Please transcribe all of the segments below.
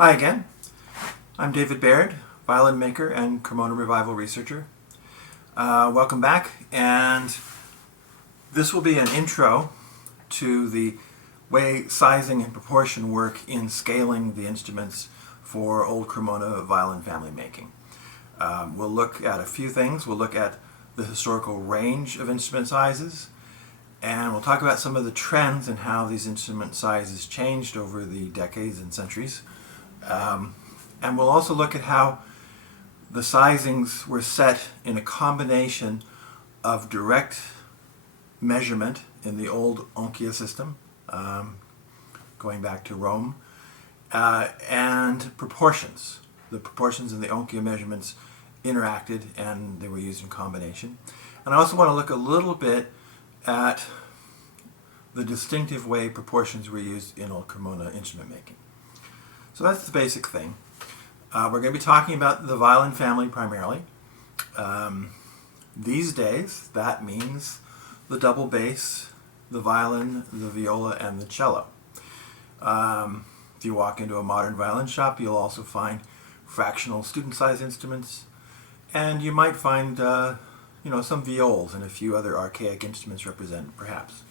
Hi again. I'm David Baird, violin maker and Cremona revival researcher. Welcome back, and this will be an intro to the way sizing and proportion work in scaling the instruments for old Cremona violin family making. We'll look at a few things. We'll look at the historical range of instrument sizes, and we'll talk about some of the trends and how these instrument sizes changed over the decades and centuries. And we'll also look at how the sizings were set in a combination of direct measurement in the old oncia system, going back to Rome, and proportions. The proportions in the oncia measurements interacted and they were used in combination. And I also want to look a little bit at the distinctive way proportions were used in old Cremona instrument making. So that's the basic thing. We're going to be talking about the violin family primarily. These days, that means the double bass, the violin, the viola, and the cello. If you walk into a modern violin shop, you'll also find fractional student-sized instruments, and you might find some viols and a few other archaic instruments represented, perhaps.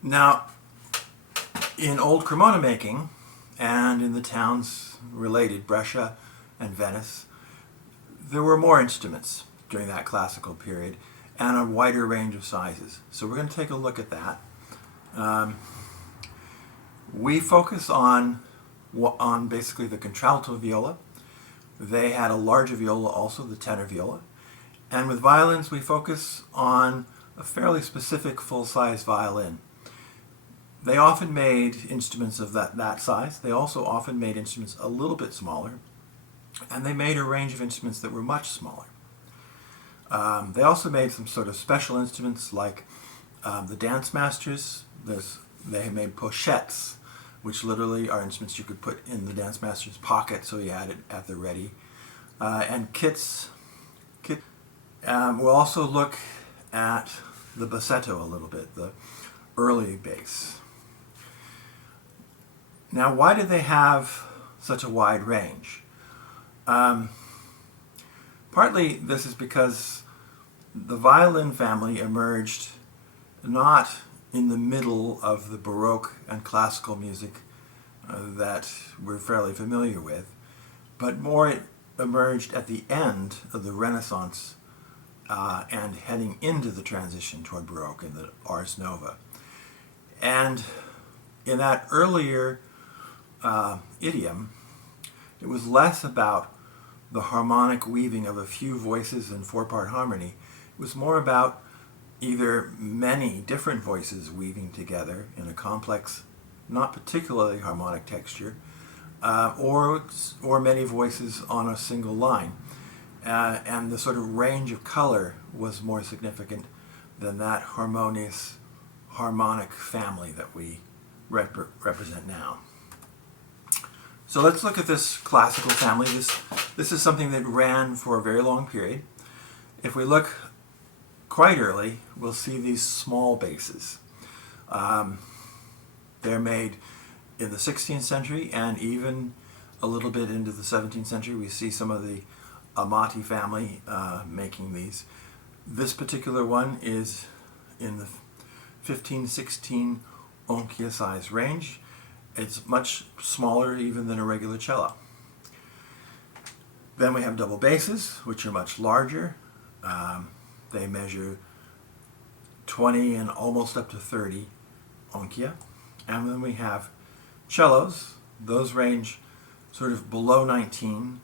Now, in old Cremona making, and in the towns related, Brescia and Venice, there were more instruments during that classical period and a wider range of sizes. So we're going to take a look at that. We focus on basically the contralto viola. They had a larger viola also, the tenor viola. And with violins, we focus on a fairly specific full-size violin. They often made instruments of that size. They also often made instruments a little bit smaller, and they made a range of instruments that were much smaller. They also made some sort of special instruments like the dance masters. They made pochettes, which literally are instruments you could put in the dance master's pocket so you had it at the ready. And kits. We'll also look at the bassetto a little bit, the early bass. Now, why did they have such a wide range? Partly this is because the violin family emerged not in the middle of the Baroque and classical music that we're fairly familiar with, but more it emerged at the end of the Renaissance and heading into the transition toward Baroque in the Ars Nova. And in that earlier idiom, it was less about the harmonic weaving of a few voices in four-part harmony. It was more about either many different voices weaving together in a complex, not particularly harmonic texture, or many voices on a single line. And the sort of range of color was more significant than that harmonious, harmonic family that we represent now. So let's look at this classical family. This is something that ran for a very long period. If we look quite early, we'll see these small basses. They're made in the 16th century and even a little bit into the 17th century. We see some of the Amati family making these. This particular one is in the 15-16 oncia size range. It's much smaller even than a regular cello. Then we have double basses, which are much larger. They measure 20 and almost up to 30 oncia. And then we have cellos. Those range sort of below 19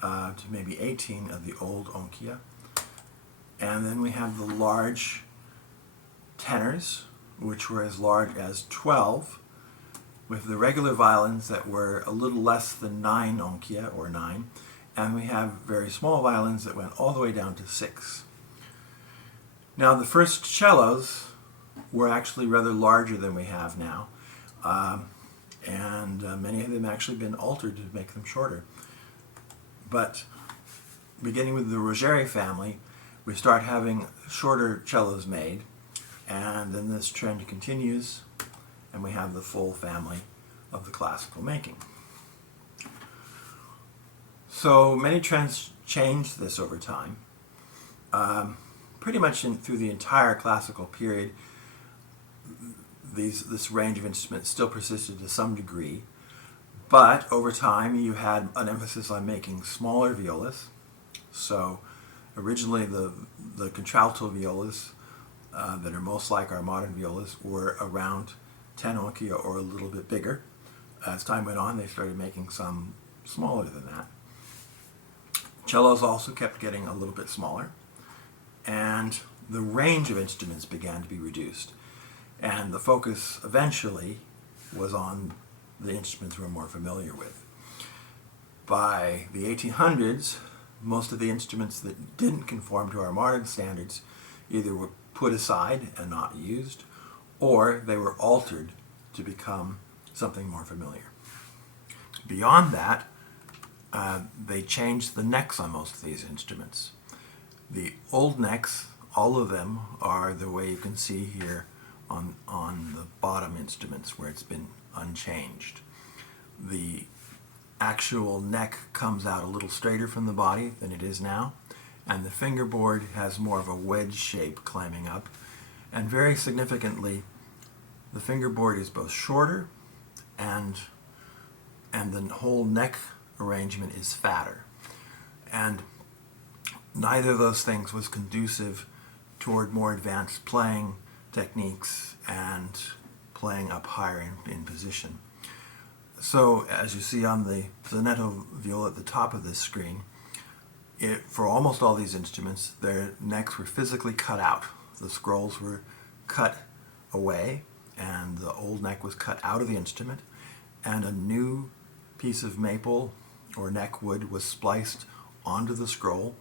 to maybe 18 of the old oncia. And then we have the large tenors, which were as large as 12, with the regular violins that were a little less than 9 oncia, or 9, and we have very small violins that went all the way down to 6. Now, the first cellos were actually rather larger than we have now, and many of them actually been altered to make them shorter. But beginning with the Rogeri family, we start having shorter cellos made, and then this trend continues, and we have the full family of the classical making. So many trends changed this over time. Pretty much through the entire classical period, this range of instruments still persisted to some degree, but over time you had an emphasis on making smaller violas. So originally the contralto violas that are most like our modern violas were around 10 oncia or a little bit bigger. As time went on, they started making some smaller than that. Cellos also kept getting a little bit smaller, and the range of instruments began to be reduced. And the focus eventually was on the instruments we're more familiar with. By the 1800s, most of the instruments that didn't conform to our modern standards either were put aside and not used, or they were altered to become something more familiar. Beyond that, they changed the necks on most of these instruments. The old necks, all of them, are the way you can see here on the bottom instruments where it's been unchanged. The actual neck comes out a little straighter from the body than it is now, and the fingerboard has more of a wedge shape climbing up, and very significantly the fingerboard is both shorter and the whole neck arrangement is fatter. And neither of those things was conducive toward more advanced playing techniques and playing up higher in position. So as you see on the sonetto viola at the top of this screen, for almost all these instruments, their necks were physically cut out. The scrolls were cut away, and the old neck was cut out of the instrument, and a new piece of maple or neck wood was spliced onto the scroll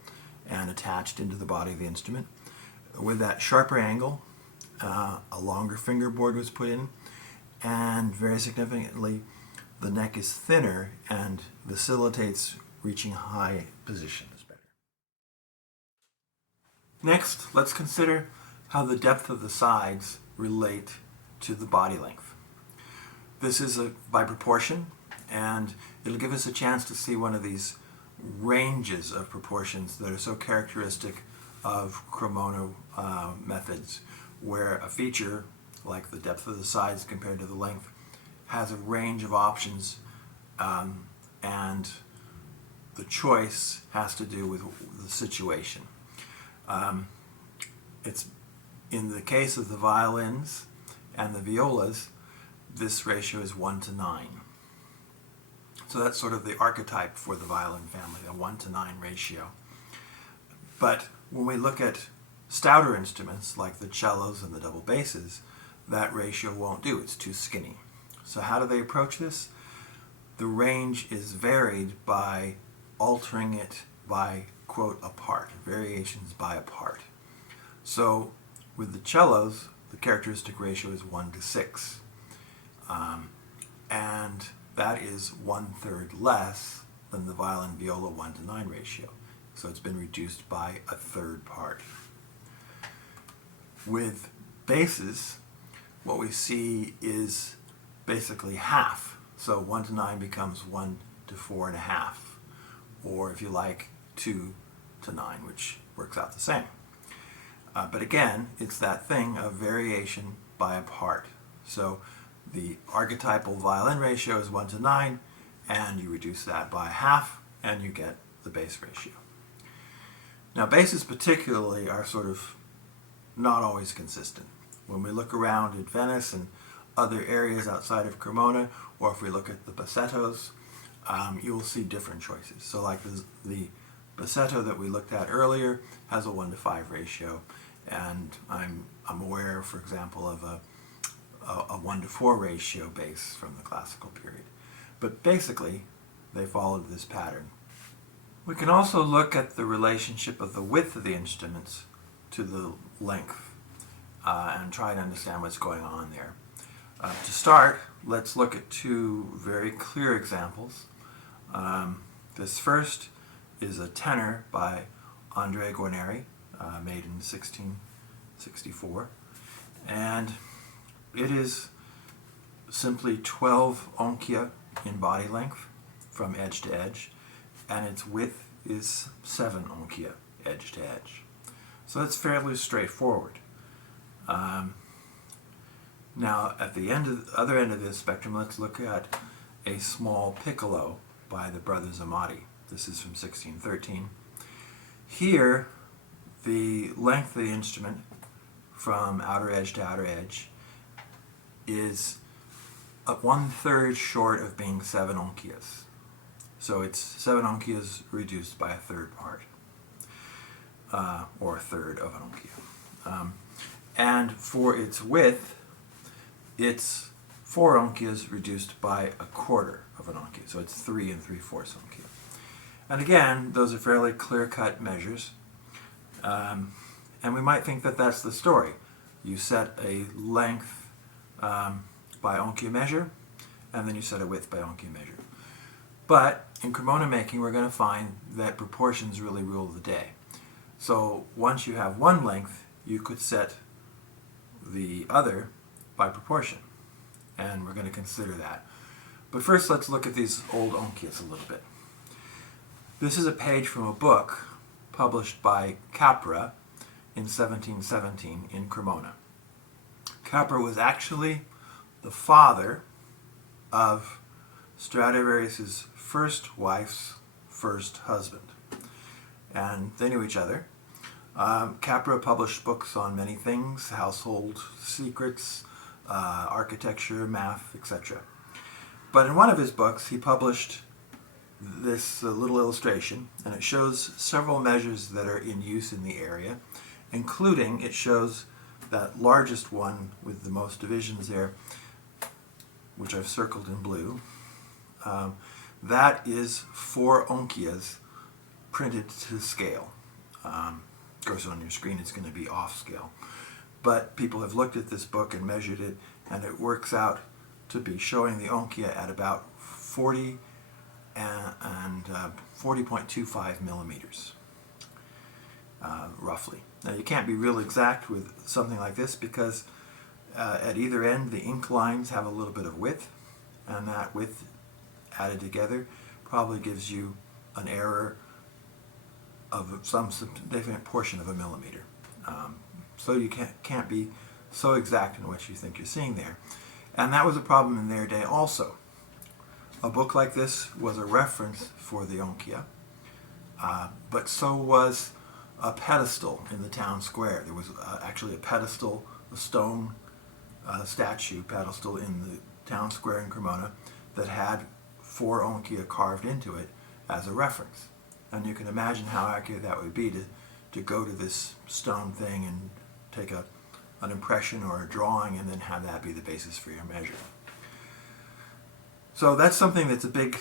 and attached into the body of the instrument. With that sharper angle, a longer fingerboard was put in, and very significantly, the neck is thinner and facilitates reaching high positions better. Next, let's consider how the depth of the sides relate to the body length. This is by proportion, and it'll give us a chance to see one of these ranges of proportions that are so characteristic of Cremona methods, where a feature, like the depth of the sides compared to the length, has a range of options, and the choice has to do with the situation. It's in the case of the violins and the violas, this ratio is 1:9. So that's sort of the archetype for the violin family, a 1:9 ratio. But when we look at stouter instruments like the cellos and the double basses, that ratio won't do. It's too skinny. So how do they approach this? The range is varied by altering it by, quote, a part, variations by a part. So with the cellos, the characteristic ratio is 1:6. And that is 1/3 less than the violin viola 1:9 ratio. So it's been reduced by a third part. With basses, what we see is basically half. So 1:9 becomes 1:4.5, or if you like, 2:9, which works out the same. But again, it's that thing of variation by a part. So the archetypal violin ratio is 1:9, and you reduce that by half, and you get the bass ratio. Now, basses particularly are sort of not always consistent. When we look around at Venice and other areas outside of Cremona, or if we look at the bassettos, you'll see different choices. So like the bassetto that we looked at earlier has a 1:5 ratio, and I'm aware, for example, of a 1:4 ratio bass from the classical period. But basically, they followed this pattern. We can also look at the relationship of the width of the instruments to the length and try to understand what's going on there. To start, let's look at two very clear examples. This first is a tenor by Andrea Guarneri, made in 1664, and it is simply 12 oncia in body length from edge to edge, and its width is 7 oncia, edge to edge. So that's fairly straightforward. Now, at the other end of this spectrum, let's look at a small piccolo by the brothers Amati. This is from 1613. Here, the length of the instrument from outer edge to outer edge is 1/3 short of being 7 oncias. So it's 7 oncias reduced by 1/3 part, or 1/3 of an oncia. And for its width, it's 4 oncias reduced by 1/4 of an oncia. So it's 3 3/4 oncia. And again, those are fairly clear-cut measures. And we might think that that's the story. You set a length by oncia measure, and then you set a width by oncia measure. But in Cremona making, we're going to find that proportions really rule the day. So once you have one length, you could set the other by proportion. And we're going to consider that. But first, let's look at these old oncias a little bit. This is a page from a book published by Capra in 1717 in Cremona. Capra was actually the father of Stradivarius's first wife's first husband. And they knew each other. Capra published books on many things: household secrets, architecture, math, etc. But in one of his books, he published this little illustration, and it shows several measures that are in use in the area, including it shows that largest one with the most divisions there, which I've circled in blue. That is 4 oncias printed to scale. Of course, on your screen it's going to be off scale. But people have looked at this book and measured it, and it works out to be showing the oncia at about 40 and 40.25 millimeters, roughly. Now, you can't be real exact with something like this because at either end the ink lines have a little bit of width, and that width added together probably gives you an error of some significant portion of a millimeter. So you can't be so exact in what you think you're seeing there. And that was a problem in their day also. A book like this was a reference for the oncia, but so was a pedestal in the town square. There was actually a pedestal, a stone statue pedestal in the town square in Cremona that had 4 oncia carved into it as a reference. And you can imagine how accurate that would be to go to this stone thing and take an impression or a drawing and then have that be the basis for your measure. So that's something that's a big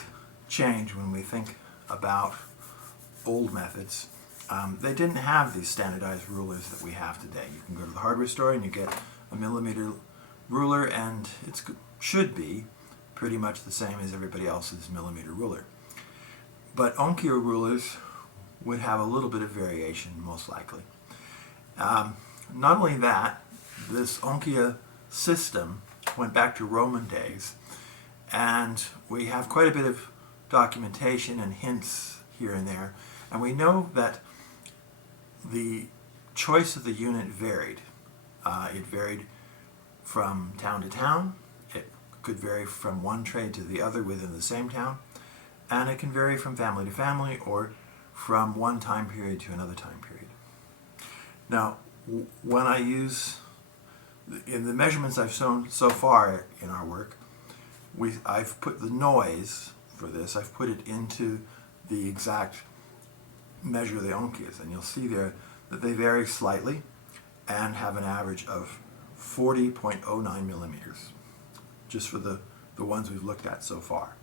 change when we think about old methods. They didn't have these standardized rulers that we have today. You can go to the hardware store and you get a millimeter ruler, and it should be pretty much the same as everybody else's millimeter ruler. But oncia rulers would have a little bit of variation, most likely. Not only that, this oncia system went back to Roman days, and we have quite a bit of documentation and hints here and there, and we know that the choice of the unit varied. It varied from town to town. It could vary from one trade to the other within the same town, and it can vary from family to family or from one time period to another time period. Now, when I use, in the measurements I've shown so far in our work, I've put the noise for this, I've put it into the exact measure of the oncias, and you'll see there that they vary slightly and have an average of 40.09 millimeters, just for the ones we've looked at so far.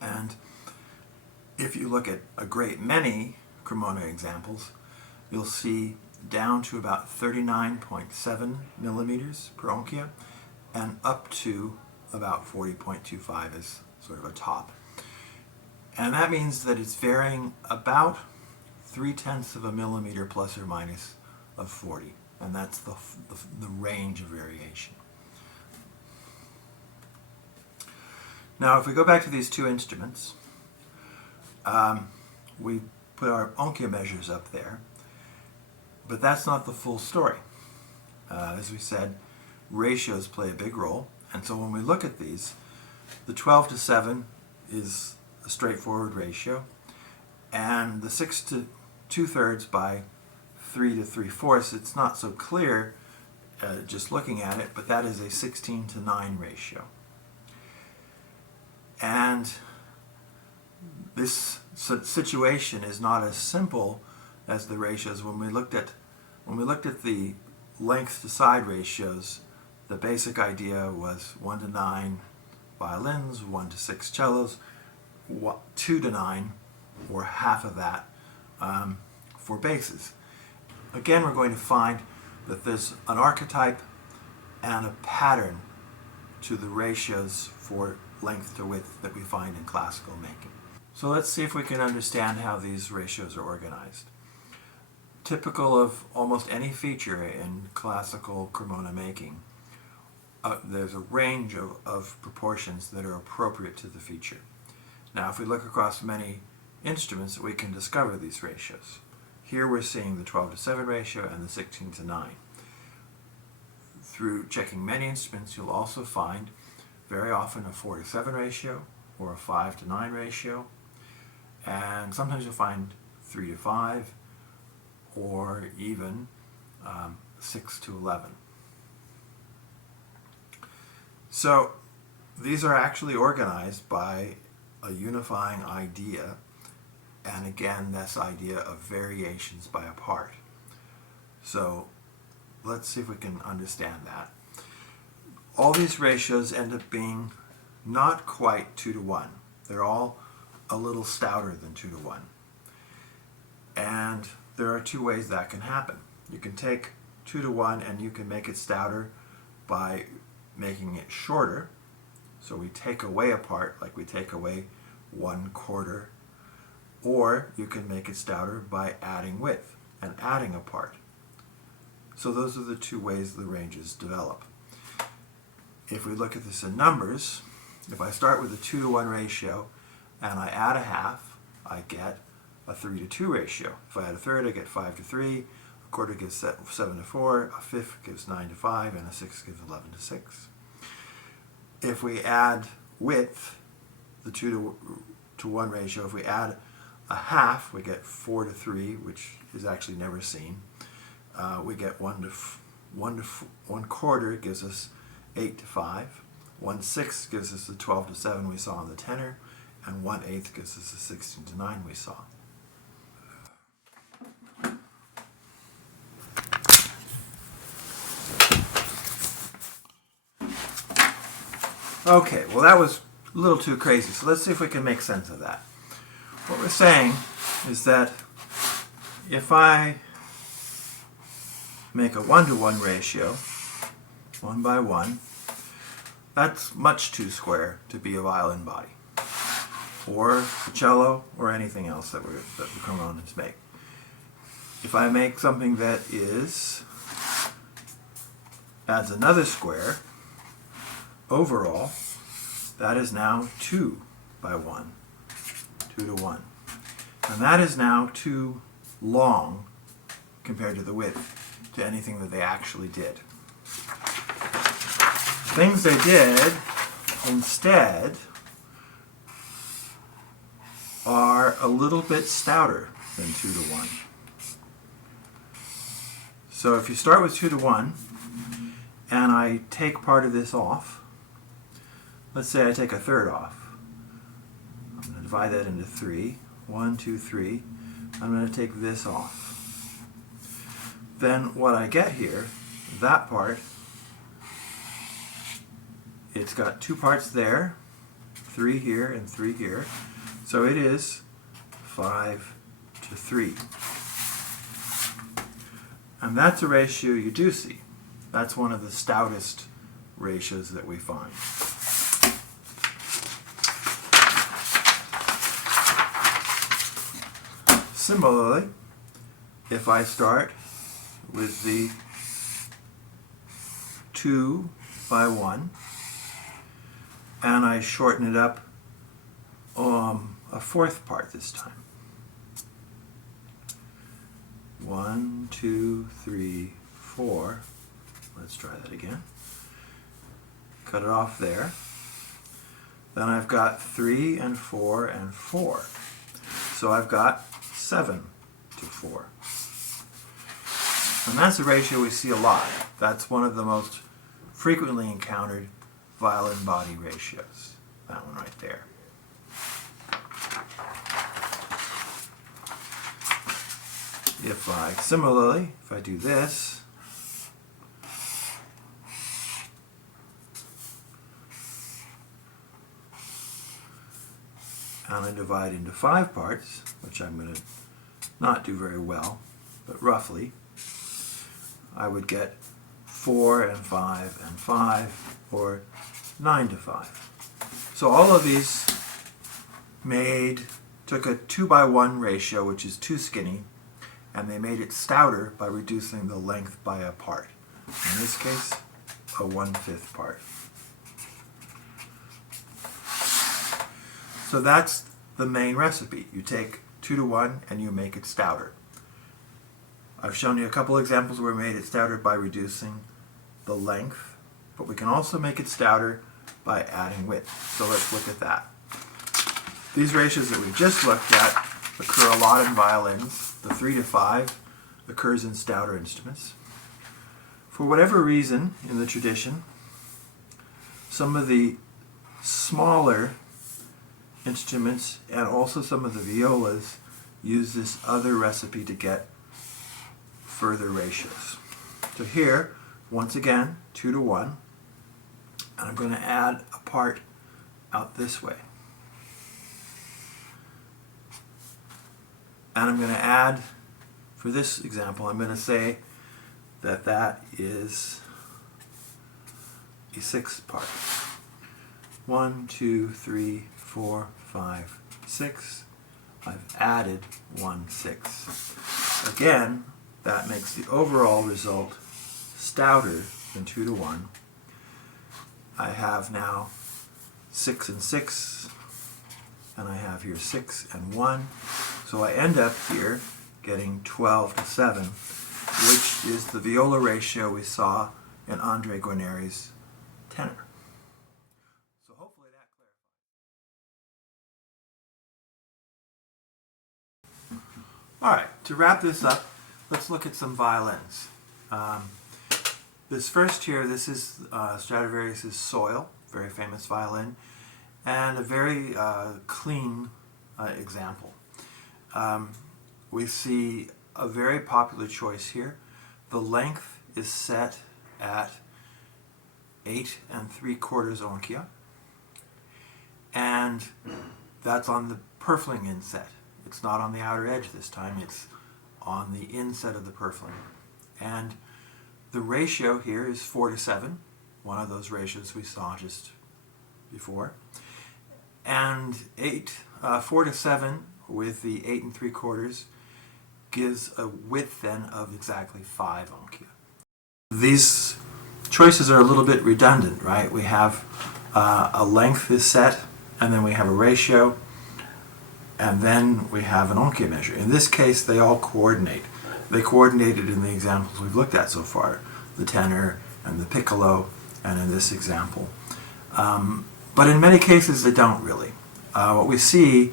And if you look at a great many Cremona examples, you'll see down to about 39.7 millimeters per oncia and up to about 40.25 as sort of a top. And that means that it's varying about 0.3 of a millimeter plus or minus of 40. And that's the range of variation. Now, if we go back to these two instruments, We put our oncia measures up there, but that's not the full story. As we said, ratios play a big role, and so when we look at these, the 12 to 7 is a straightforward ratio, and the 6 to 2/3 by 3 to 3/4, it's not so clear just looking at it, but that is a 16 to 9 ratio. And this situation is not as simple as the ratios. When we looked at the length to side ratios, the basic idea was 1 to 9 violins, 1 to 6 cellos, 2 to 9, or half of that, for basses. Again, we're going to find that there's an archetype and a pattern to the ratios for length to width that we find in classical making. So let's see if we can understand how these ratios are organized. Typical of almost any feature in classical Cremona making, there's a range of proportions that are appropriate to the feature. Now, if we look across many instruments, we can discover these ratios. Here we're seeing the 12 to 7 ratio and the 16 to 9. Through checking many instruments, you'll also find very often a 4 to 7 ratio or a 5 to 9 ratio, and sometimes you'll find 3 to 5 or even 6 to 11. So these are actually organized by a unifying idea, and again, this idea of variations by a part. So let's see if we can understand that. All these ratios end up being not quite 2 to 1. They're all a little stouter than 2 to 1. And there are two ways that can happen. You can take 2 to 1 and you can make it stouter by making it shorter. So we take away a part, like we take away 1/4, or you can make it stouter by adding width and adding a part. So those are the two ways the ranges develop. If we look at this in numbers, if I start with a 2 to 1 ratio and I add a half, I get a 3 to 2 ratio. If I add a third, I get 5 to 3, a quarter gives 7 to 4, a fifth gives 9 to 5, and a sixth gives 11 to 6. If we add width, the 2 to 1 ratio, if we add a half, we get 4 to 3, which is actually never seen. We get 1/4 gives us 8 to 5. 1/6 gives us the 12 to 7 we saw on the tenor, and 1/8 gives us the 16 to 9 we saw. Okay, well that was a little too crazy, so let's see if we can make sense of that. What we're saying is that if I make a 1 to 1 ratio, 1 by 1, that's much too square to be a violin body, or a cello, or anything else that the Cremonans make. If I make something that adds another square, overall, that is now 2 by 1, 2 to 1. And that is now too long compared to the width to anything that they actually did. Things they did instead are a little bit stouter than 2 to 1. So if you start with 2 to 1 and I take part of this off, let's say I take a third off. I'm going to divide that into 3. 1, 2, 3. I'm going to take this off. Then what I get here, that part, it's got 2 parts there, 3 here and 3 here. So it is 5 to 3. And that's a ratio you do see. That's one of the stoutest ratios that we find. Similarly, if I start with the 2 by 1 and I shorten it up a fourth part this time. 1, 2, 3, 4. Let's try that again. Cut it off there. Then I've got 3 and 4 and 4. So I've got 7 to 4. And that's a ratio we see a lot. That's one of the most frequently encountered violin body ratios. That one right there. Similarly, if I do this, and I divide into 5 parts, which I'm going to not do very well, but roughly, I would get 4 and 5 and 5, or 9 to 5. So all of these took a 2:1 ratio, which is too skinny, and they made it stouter by reducing the length by a part. In this case, a 1/5 part. So that's the main recipe. You take 2:1 and you make it stouter. I've shown you a couple examples where we made it stouter by reducing the length, but we can also make it stouter by adding width. So let's look at that. These ratios that we just looked at occur a lot in violins. The 3 to 5 occurs in stouter instruments. For whatever reason in the tradition, some of the smaller instruments and also some of the violas use this other recipe to get further ratios. So here, once again, 2:1, and I'm going to add a part out this way. And I'm going to add, for this example, I'm going to say that that is a 6th part. 1, 2, 3, 4, 5, 6. I've added 1/6. Again, that makes the overall result stouter than 2:1. I have now 6 and 6, and I have here 6 and 1. So I end up here getting 12 to 7, which is the viola ratio we saw in Andre Guarneri's tenor. So hopefully that clarifies. All right, to wrap this up, let's look at some violins. This first here, this is Stradivarius's Soil, very famous violin, and a very clean example. We see a very popular choice here. The length is set at 8 3/4 oncia, and that's on the purfling inset. It's not on the outer edge this time, it's on the inset of the purfling. And the ratio here is 4 to 7, one of those ratios we saw just before. And 4 to 7 with the 8 3/4 gives a width then of exactly 5 oncia. These choices are a little bit redundant, right? We have a length is set, and then we have a ratio, and then we have an oncia measure. In this case, they all coordinate. They coordinated in the examples we've looked at so far, the tenor and the piccolo, and in this example. But in many cases, they don't really. What we see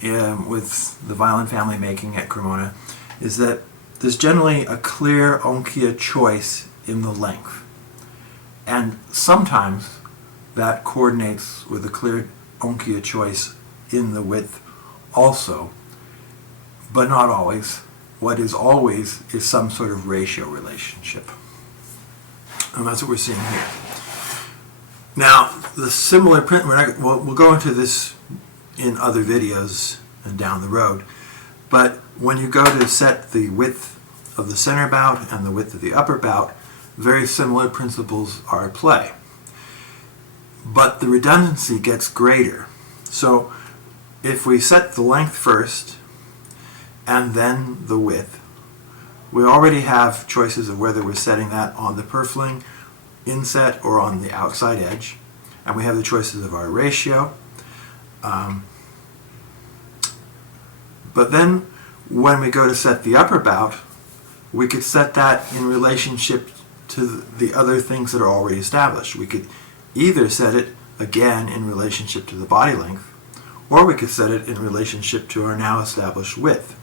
with the violin family making at Cremona is that there's generally a clear oncia choice in the length. And sometimes that coordinates with a clear oncia choice in the width also, but not always. What is always is some sort of ratio relationship. And that's what we're seeing here. Now, the similar print, we'll go into this in other videos and down the road, but when you go to set the width of the center bout and the width of the upper bout, very similar principles are at play. But the redundancy gets greater. So if we set the length first and then the width, we already have choices of whether we're setting that on the purfling inset or on the outside edge, and we have the choices of our ratio. But then when we go to set the upper bout, we could set that in relationship to the other things that are already established. We could either set it again in relationship to the body length, or we could set it in relationship to our now established width.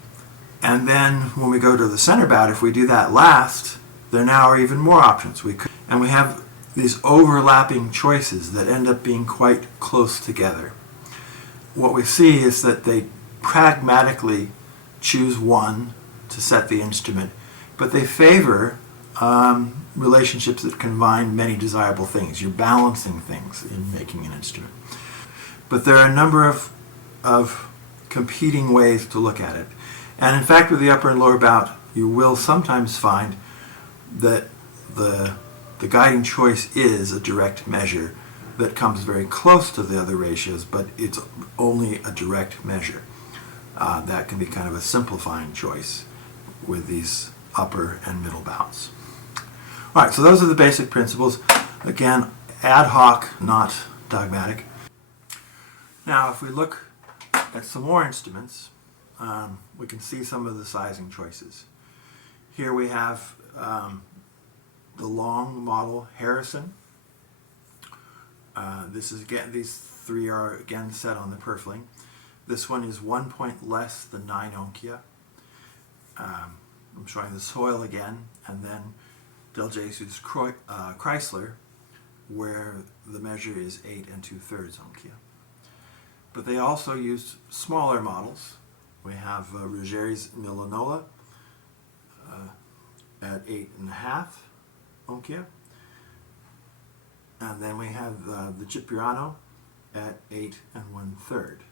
And then when we go to the center bout, if we do that last, there now are even more options. We have these overlapping choices that end up being quite close together. What we see is that they pragmatically choose one to set the instrument, but they favor relationships that combine many desirable things. You're balancing things in making an instrument. But there are a number of competing ways to look at it. And in fact, with the upper and lower bout, you will sometimes find that the guiding choice is a direct measure that comes very close to the other ratios, but it's only a direct measure. That can be kind of a simplifying choice with these upper and middle bouts. All right, so those are the basic principles. Again, ad hoc, not dogmatic. Now, if we look at some more instruments, we can see some of the sizing choices. Here we have the long model Harrison. These three are again set on the purfling. This one is 1 point less than 9 oncia. I'm showing the soil again, and then Del Jesus Chrysler, where the measure is 8 2/3 oncia. But they also use smaller models. We have Ruggeri's Milanola at 8.5 oncia. And then we have the Cipriano at 8 1/3.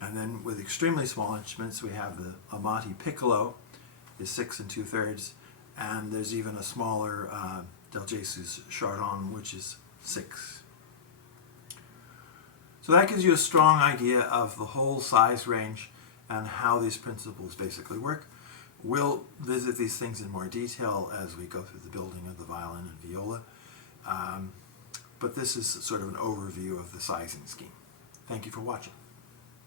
And then with extremely small instruments, we have the Amati Piccolo is 6 2/3, and there's even a smaller Del Jesus Chardon, which is 6. So that gives you a strong idea of the whole size range and how these principles basically work. We'll visit these things in more detail as we go through the building of the violin and viola. But this is sort of an overview of the sizing scheme. Thank you for watching.